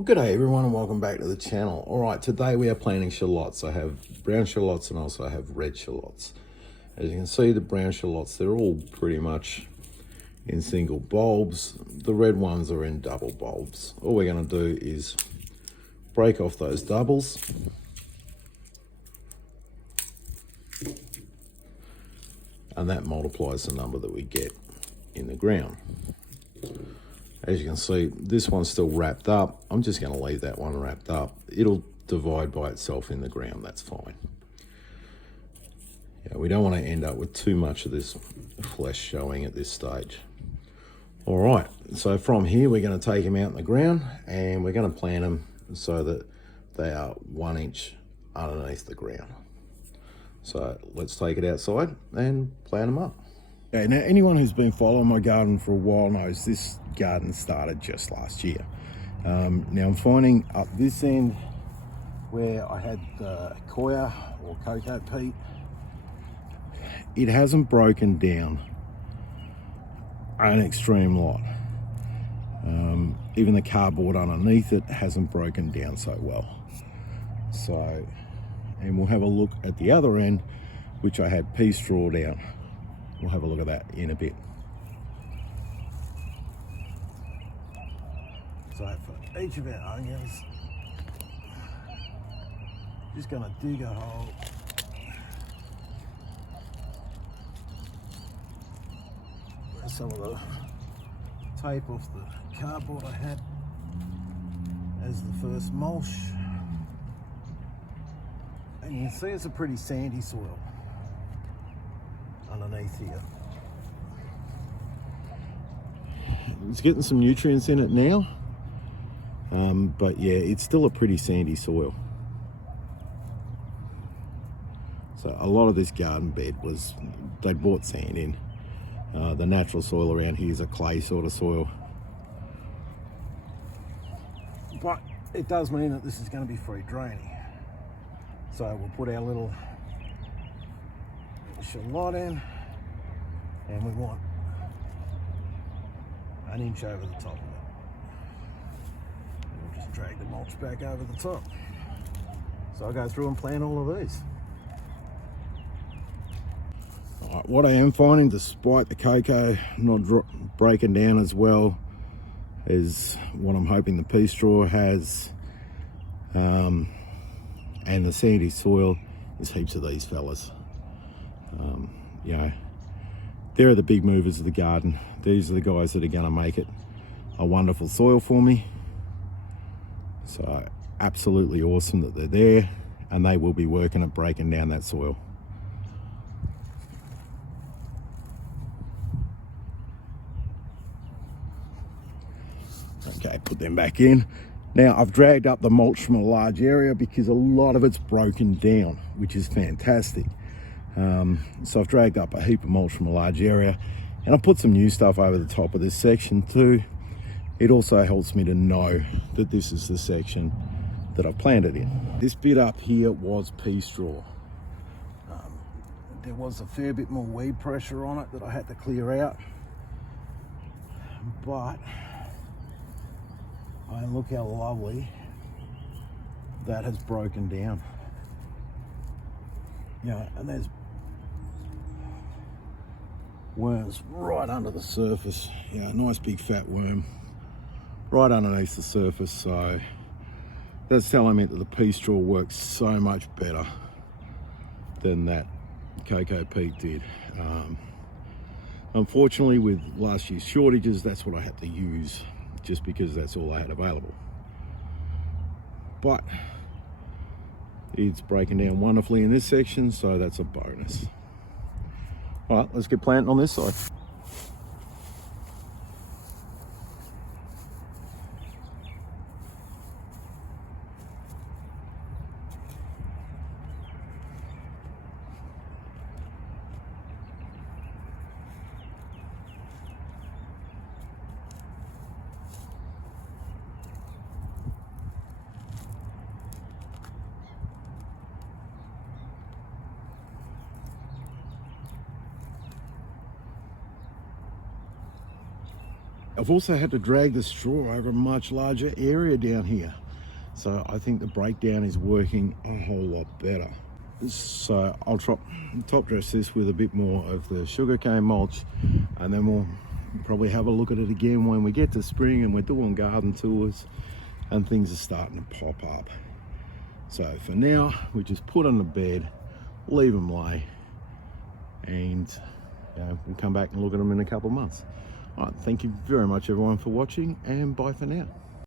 Well, good day everyone and welcome back to the channel. All right, today we are planting shallots. I have brown shallots and also I have red shallots. As you can see, the brown shallots, they're all pretty much in single bulbs. The red ones are in double bulbs. All we're going to do is break off those doubles. And that multiplies the number that we get in the ground. As you can see, this one's still wrapped up. I'm just going to leave that one wrapped up. It'll divide by itself in the ground, that's fine. Yeah, we don't want to end up with too much of this flesh showing at this stage. All right, so from here we're going to take them out in the ground and we're going to plant them so that they are 1 inch underneath the ground. So let's take it outside and plant them up. Okay, now anyone who's been following my garden for a while knows this garden started just last year. Now I'm finding up this end where I had the coir or cocoa peat, it hasn't broken down an extreme lot. Even the cardboard underneath it hasn't broken down so well. So, and we'll have a look at the other end, which I had pea straw down. We'll have a look at that in a bit. So for each of our onions, just going to dig a hole. There's some of the tape off the cardboard I had as the first mulch. And you can see it's a pretty sandy soil underneath here. It's getting some nutrients in it now, but yeah, it's still a pretty sandy soil. So a lot of this garden bed was, they brought sand in. The natural soil around here is a clay sort of soil. But it does mean that this is going to be free draining. So we'll put our little shallot in, and we want 1 inch over the top of it. We'll just drag the mulch back over the top. So I'll go through and plant all of these. All right, what I am finding, despite the cocoa not breaking down as well as what I'm hoping the pea straw has, and the sandy soil, is heaps of these fellas. You know, they're the big movers of the garden. These are the guys that are going to make it a wonderful soil for me. So absolutely awesome that they're there, and they will be working at breaking down that soil. Okay, put them back in. Now I've dragged up the mulch from a large area because a lot of it's broken down, which is fantastic. So I've dragged up a heap of mulch from a large area, and I've put some new stuff over the top of this section too. It also helps me to know that this is the section that I've planted in. This bit up here was pea straw. There was a fair bit more weed pressure on it that I had to clear out, but look how lovely that has broken down. Yeah, and there's worms right under the surface. Yeah, nice big fat worm right underneath the surface. So that's telling me that the pea straw works so much better than that cocoa peat did. Unfortunately, with last year's shortages, that's what I had to use, just because that's all I had available. But it's breaking down wonderfully in this section, so that's a bonus. All right, let's get planting on this side. I've also had to drag the straw over a much larger area down here. So I think the breakdown is working a whole lot better. So I'll top dress this with a bit more of the sugarcane mulch, and then we'll probably have a look at it again when we get to spring and we're doing garden tours and things are starting to pop up. So for now, we just put on the bed, leave them lay, and we'll come back and look at them in a couple of months. All right, thank you very much everyone for watching, and bye for now.